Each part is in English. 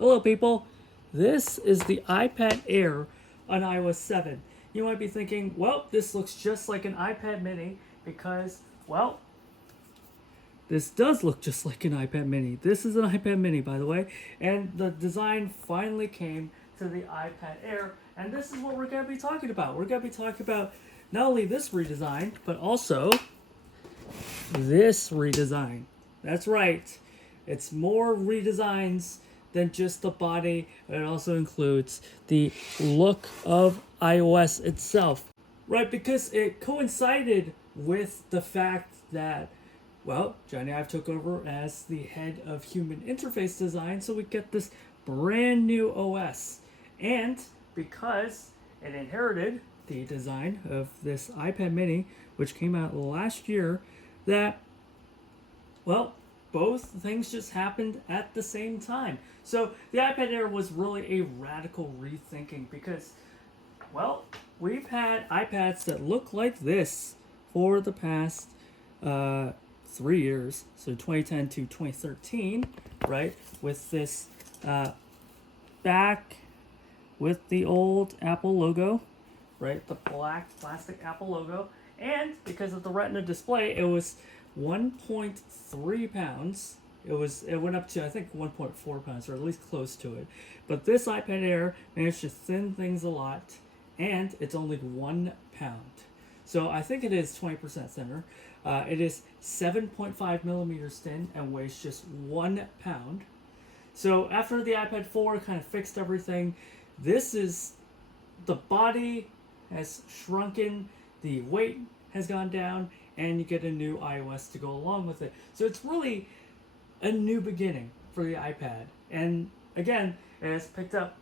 Hello people, this is the iPad Air on iOS 7. You might be thinking, well, this looks just like an iPad mini because, well, this does look just like an iPad mini. This is an iPad mini, by the way, and the design finally came to the iPad Air, and this is what we're going to be talking about. We're going to be talking about not only this redesign, but also this redesign. That's right. It's more redesigns than just the body. It also includes the look of iOS itself. Right, because it coincided with the fact that, well, Johnny Ive took over as the head of human interface design, so we get this brand new OS. And because it inherited the design of this iPad mini, which came out last year, that, well, both things just happened at the same time. So the iPad Air was really a radical rethinking because, well, we've had iPads that look like this for the past 3 years, so 2010 to 2013, right? With this back with the old Apple logo, right? The black plastic Apple logo. And because of the Retina display, it was 1.3 pounds. It went up to, I think, 1.4 pounds, or at least close to it. But this iPad Air managed to thin things a lot, and it's only 1 pound. So I think it is 20% thinner. It is 7.5 millimeters thin and weighs just 1 pound. So after the iPad 4 kind of fixed everything, this is, the body has shrunken, the weight has gone down, and you get a new iOS to go along with it. So it's really a new beginning for the iPad. And again, it has picked up,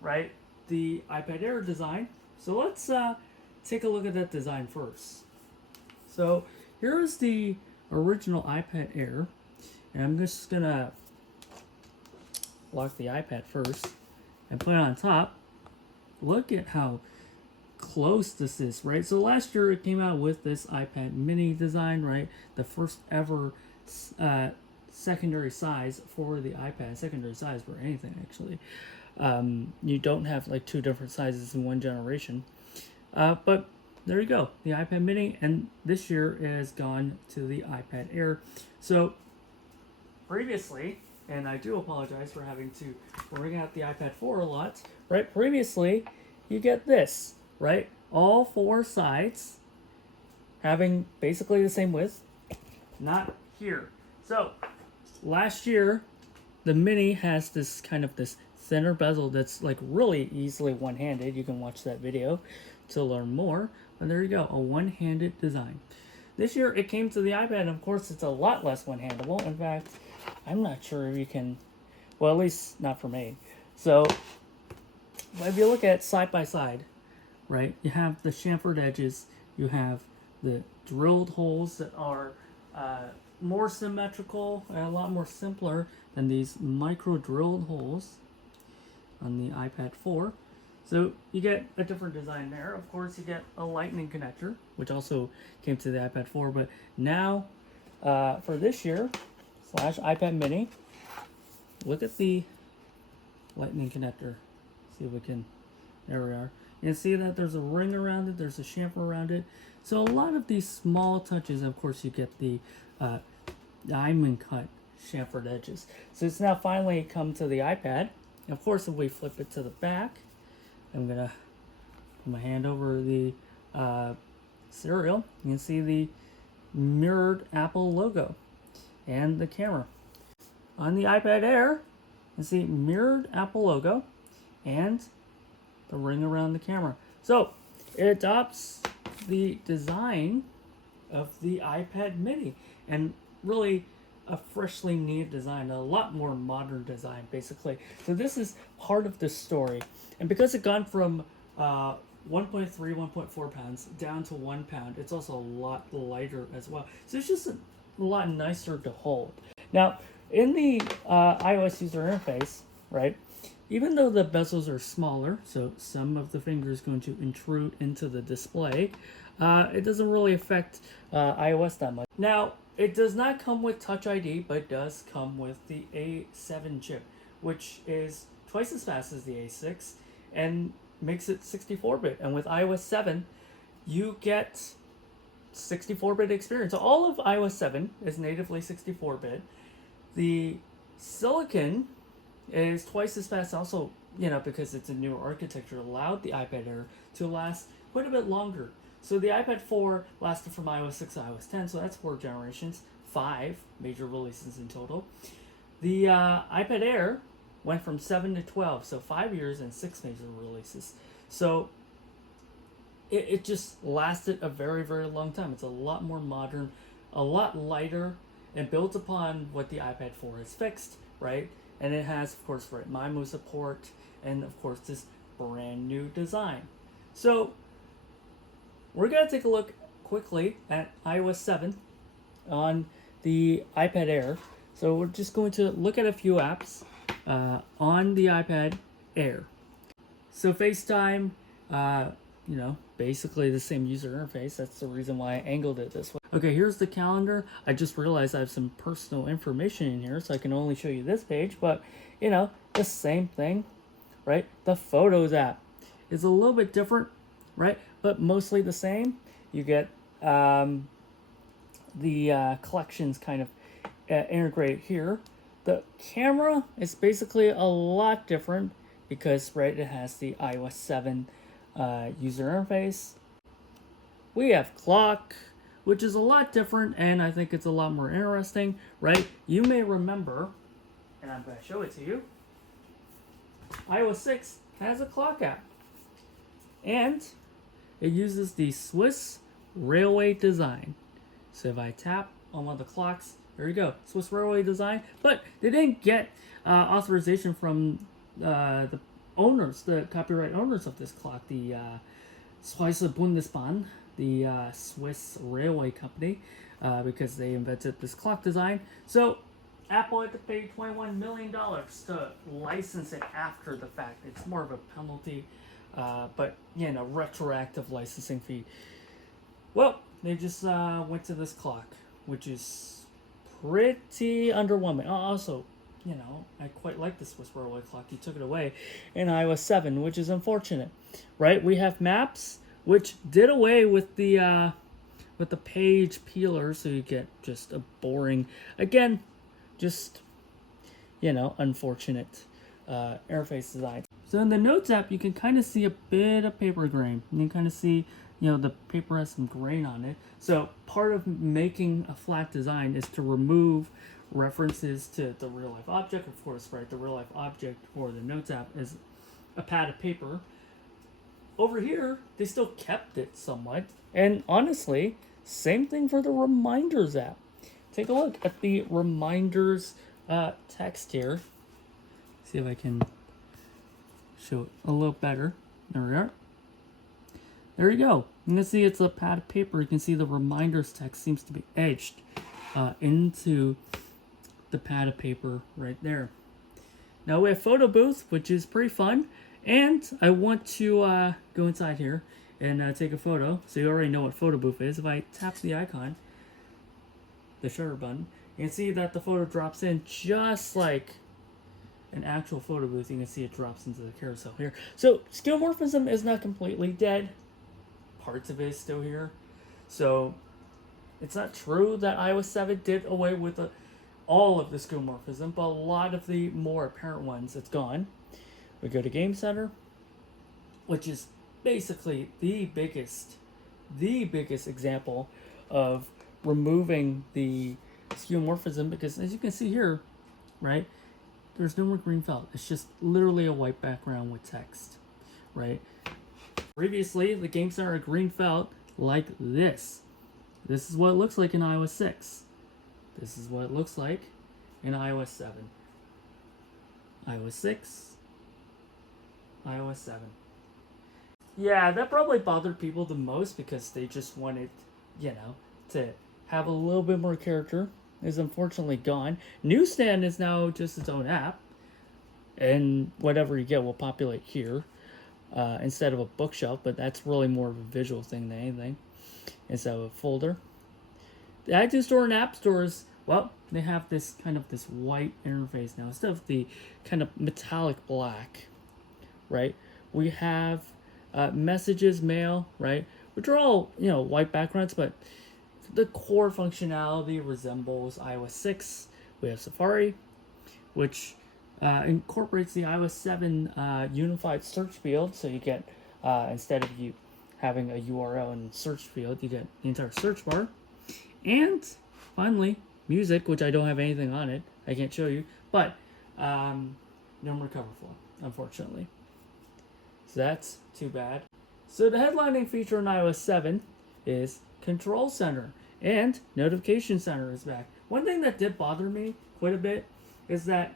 right, the iPad Air design. So let's take a look at that design first. So here's the original iPad Air. And I'm just going to lock the iPad first and put it on top. Look at how close this is, right? So last year it came out with this iPad mini design, right? The first ever secondary size for the iPad, secondary size for anything actually. You don't have like two different sizes in one generation. But there you go, the iPad mini, and this year it has gone to the iPad Air. So previously, and I do apologize for having to bring out the iPad 4 a lot, right? Previously, you get this, right? All four sides having basically the same width, not here. So last year, the mini has this kind of this thinner bezel that's like really easily one-handed. You can watch that video to learn more. But there you go, a one-handed design. This year it came to the iPad, and of course it's a lot less one-handable. In fact, I'm not sure if you can, well, at least not for me. So if you look at side by side, right, you have the chamfered edges, you have the drilled holes that are more symmetrical and a lot more simpler than these micro drilled holes on the iPad 4. So you get a different design there. Of course, you get a lightning connector, which also came to the iPad 4. But now, for this year, / iPad mini, look at the lightning connector. See if we can, there we are. You can see that there's a ring around it, there's a chamfer around it. So a lot of these small touches, of course, you get the diamond cut chamfered edges. So it's now finally come to the iPad. And of course, if we flip it to the back, I'm gonna put my hand over the serial. You can see the mirrored Apple logo and the camera. On the iPad Air, you see mirrored Apple logo and the ring around the camera. So it adopts the design of the iPad mini, and really a freshly neat design, a lot more modern design basically. So this is part of the story. And because it gone from 1.3, 1.4 pounds down to 1 pound, it's also a lot lighter as well. So it's just a lot nicer to hold. Now, in the iOS user interface, right, even though the bezels are smaller, so some of the finger is going to intrude into the display, it doesn't really affect iOS that much. Now, it does not come with Touch ID, but it does come with the A7 chip, which is twice as fast as the A6 and makes it 64-bit. And with iOS 7, you get 64-bit experience. So all of iOS 7 is natively 64-bit. The Silicon is twice as fast also, because it's a newer architecture, allowed the iPad Air to last quite a bit longer. So the iPad 4 lasted from iOS 6 to iOS 10, so that's 4 generations, 5 major releases in total. The iPad Air went from 7 to 12, so 5 years and 6 major releases. So it just lasted a very, very long time. It's a lot more modern, a lot lighter, and builds upon what the iPad 4 has fixed, right? And it has, of course, right, MIMO support, and of course, this brand new design. So we're going to take a look quickly at iOS 7 on the iPad Air. So we're just going to look at a few apps on the iPad Air. So FaceTime, basically the same user interface. That's the reason why I angled it this way. Okay, here's the calendar. I just realized I have some personal information in here, so I can only show you this page, but, the same thing, right? The Photos app is a little bit different, right? But mostly the same. You get the collections kind of integrate here. The camera is basically a lot different because, right, it has the iOS 7 user interface. We have clock, which is a lot different, and I think it's a lot more interesting, right? You may remember, and I'm going to show it to you, iOS 6 has a clock app, and it uses the Swiss Railway design. So if I tap on one of the clocks, there you go, Swiss Railway design, but they didn't get authorization from the owners, the copyright owners of this clock, the Schweizer Bundesbahn, the Swiss railway company, because they invented this clock design. So Apple had to pay $21 million to license it after the fact. It's more of a penalty, but retroactive licensing fee. Well, they just went to this clock, which is pretty underwhelming. Also, I quite like the Swiss Railway clock. You took it away in iOS 7, which is unfortunate, right? We have Maps, which did away with the page peeler, so you get just a boring, again, just, unfortunate interface design. So in the Notes app, you can kind of see a bit of paper grain. You can kind of see, the paper has some grain on it. So part of making a flat design is to remove references to the real life object. Of course, right, the real life object for the Notes app is a pad of paper. Over here, they still kept it somewhat. And honestly, same thing for the Reminders app. Take a look at the Reminders text here. See if I can show it a little better. There we are. There you go. You can see it's a pad of paper. You can see the Reminders text seems to be etched into the pad of paper right there. Now we have Photo Booth, which is pretty fun. And I want to go inside here and take a photo. So you already know what Photo Booth is. If I tap the icon, the shutter button, you can see that the photo drops in just like an actual photo booth. You can see it drops into the carousel here. So skeuomorphism is not completely dead. Parts of it is still here. So it's not true that iOS 7 did away with all of the skeuomorphism, but a lot of the more apparent ones, it's gone. We go to Game Center, which is basically the biggest example of removing the skeuomorphism, because as you can see here, right, there's no more green felt. It's just literally a white background with text, right? Previously, the Game Center had green felt like this. This is what it looks like in iOS 6. This is what it looks like in iOS 7. iOS 6. iOS 7. Yeah, that probably bothered people the most because they just wanted, to have a little bit more character. Is unfortunately gone. Newsstand is now just its own app, and whatever you get will populate here instead of a bookshelf, but that's really more of a visual thing than anything, instead of a folder. The iTunes Store and App Stores Well, they have this kind of this white interface now instead of the kind of metallic black, right? We have messages, mail, right? Which are all, white backgrounds, but the core functionality resembles iOS 6. We have Safari, which incorporates the iOS 7 unified search field. So you get, instead of you having a URL and search field, you get the entire search bar. And finally, music, which I don't have anything on it. I can't show you, but no more cover flow, unfortunately. So that's too bad. So the headlining feature in iOS 7 is Control Center, and Notification Center is back. One thing that did bother me quite a bit is that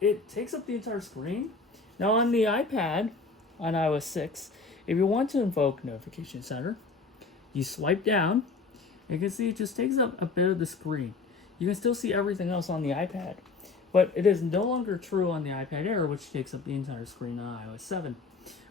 it takes up the entire screen. Now on the iPad, on iOS 6, if you want to invoke Notification Center, you swipe down, and you can see it just takes up a bit of the screen. You can still see everything else on the iPad, but it is no longer true on the iPad Air, which takes up the entire screen on iOS 7,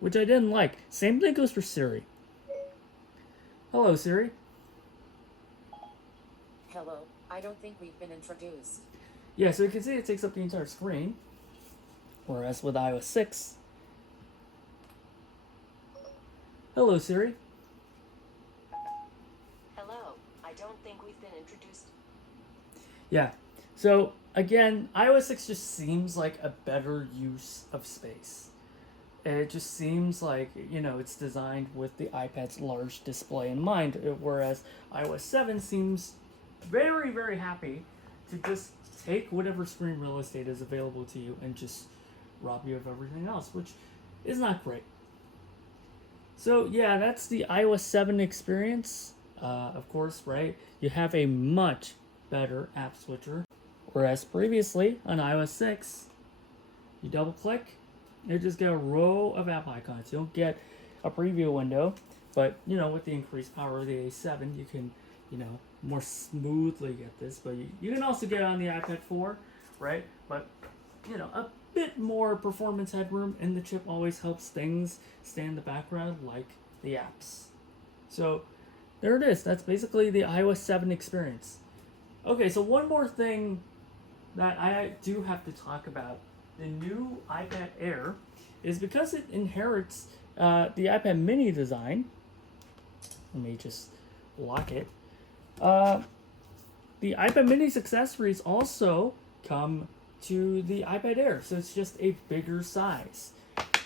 which I didn't like. Same thing goes for Siri. Hello, Siri. Hello, I don't think we've been introduced. Yeah, so you can see it takes up the entire screen, whereas with iOS 6... Hello, Siri. Hello, I don't think we've been introduced. Yeah, so again, iOS 6 just seems like a better use of space. It just seems like, it's designed with the iPad's large display in mind, whereas iOS 7 seems very, very happy to just take whatever screen real estate is available to you and just rob you of everything else, which is not great. So yeah, that's the iOS 7 experience. Of course, right? You have a much better app switcher, whereas previously on iOS 6, you double click, you just get a row of app icons. You don't get a preview window, but with the increased power of the A7, you can more smoothly get this. But you can also get it on the iPad 4, right? But a bit more performance headroom, and the chip always helps things stay in the background like the apps. So there it is. That's basically the iOS 7 experience. Okay, so one more thing that I do have to talk about. The new iPad Air is because it inherits the iPad mini design. Let me just lock it. The iPad mini's accessories also come to the iPad Air, so it's just a bigger size,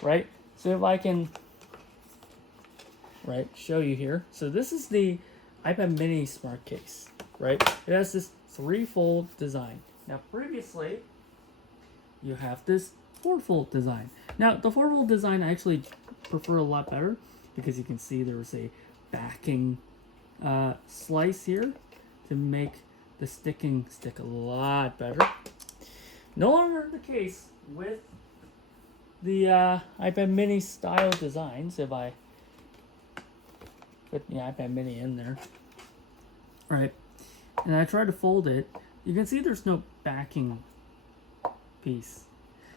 right? So if I can, show you here. So this is the iPad mini smart case, right? It has this 3-fold design. Now previously, you have this 4-fold design. Now the 4-fold design I actually prefer a lot better because you can see there's a backing slice here to make the sticking stick a lot better. No longer the case with the iPad mini style designs. If I put the iPad mini in there, right, and I try to fold it, you can see there's no backing piece.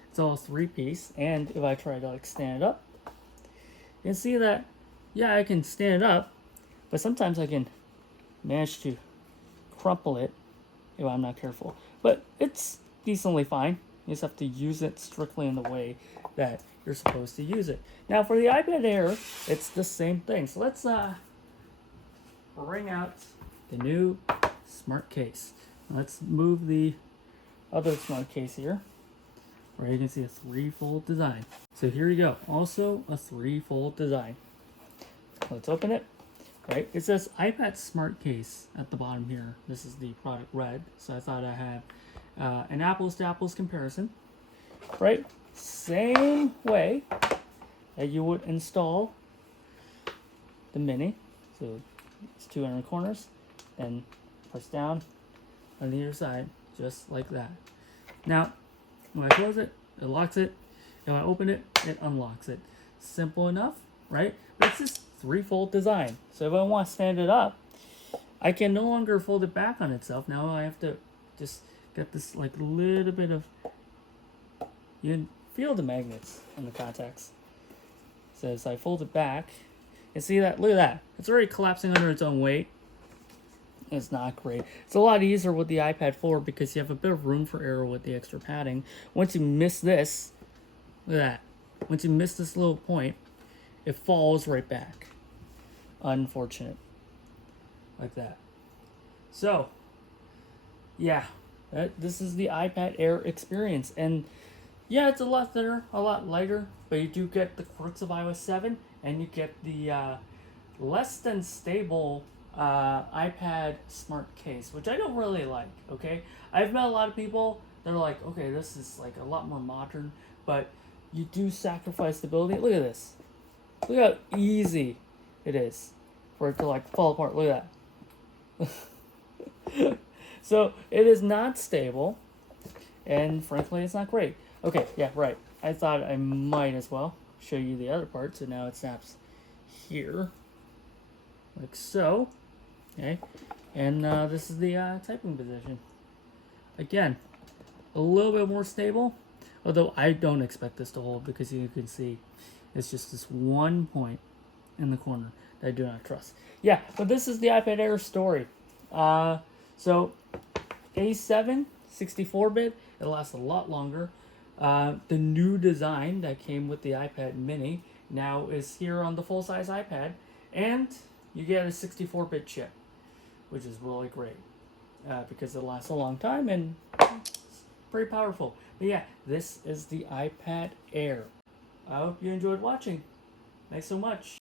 It's all 3-piece, and if I try to stand it up, you can see that, yeah, I can stand it up, but sometimes I can manage to crumple it if I'm not careful. But it's decently fine. You just have to use it strictly in the way that you're supposed to use it. Now for the iPad Air, it's the same thing. So let's bring out the new smart case. Let's move the other smart case here, where you can see a 3-fold design. So here you go, also a 3-fold design. Let's open it. Right, it says iPad Smart Case at the bottom here. This is the product red, so I thought I had an apples to apples comparison. Right, same way that you would install the mini. So it's 2 inner corners, and press down on the other side, just like that. Now, when I close it, it locks it. If I open it, it unlocks it. Simple enough, right? But it's just 3-fold design. So if I want to stand it up, I can no longer fold it back on itself. Now I have to just get this like little bit of, you can feel the magnets on the contacts. So as I fold it back, you see that, look at that. It's already collapsing under its own weight. It's not great. It's a lot easier with the iPad 4 because you have a bit of room for error with the extra padding. Once you miss this, look at that. Once you miss this little point, it falls right back. Unfortunate. Like that. So, yeah, this is the iPad Air experience. And yeah, it's a lot thinner, a lot lighter, but you do get the quirks of iOS 7, and you get the less than stable iPad smart case, which I don't really like. Okay, I've met a lot of people that are like, okay, this is like a lot more modern, but you do sacrifice stability. Look at this. Look how easy it is for it to like fall apart. Look at that. So it is not stable, and frankly, it's not great. Okay, yeah, right. I thought I might as well show you the other part. So now it snaps here, like so. Okay, and this is the typing position. Again, a little bit more stable, although I don't expect this to hold because you can see it's just this one point in the corner that I do not trust. Yeah, but this is the iPad Air story. So A7 64-bit, it lasts a lot longer. The new design that came with the iPad mini now is here on the full-size iPad, and you get a 64-bit chip, which is really great because it lasts a long time and it's pretty powerful. But yeah, this is the iPad Air. I hope you enjoyed watching. Thanks so much.